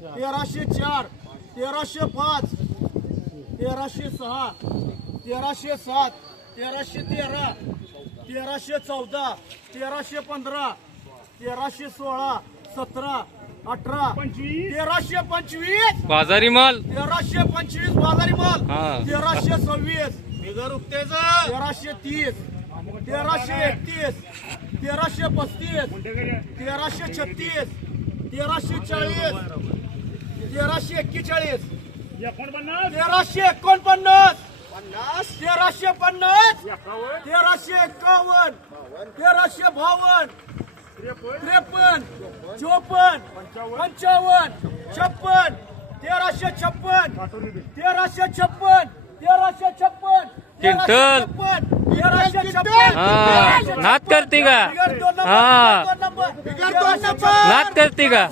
1304, 1305, 1306, 1307, 1313, 1314, 1315, 1316, 17, 18, 1325, बाजारी माल 1325 बाजारी माल, हा. 1326 बिगर उपतेचं, 1330, 1331, 1335, 1336, 1340, 1341, 1349, 1350, 1351, 1352, 53, 54, 55, 56, 1356, 1356, 1356, क्विंटल. 1356, हा नाद करते का? हा नाद करते का?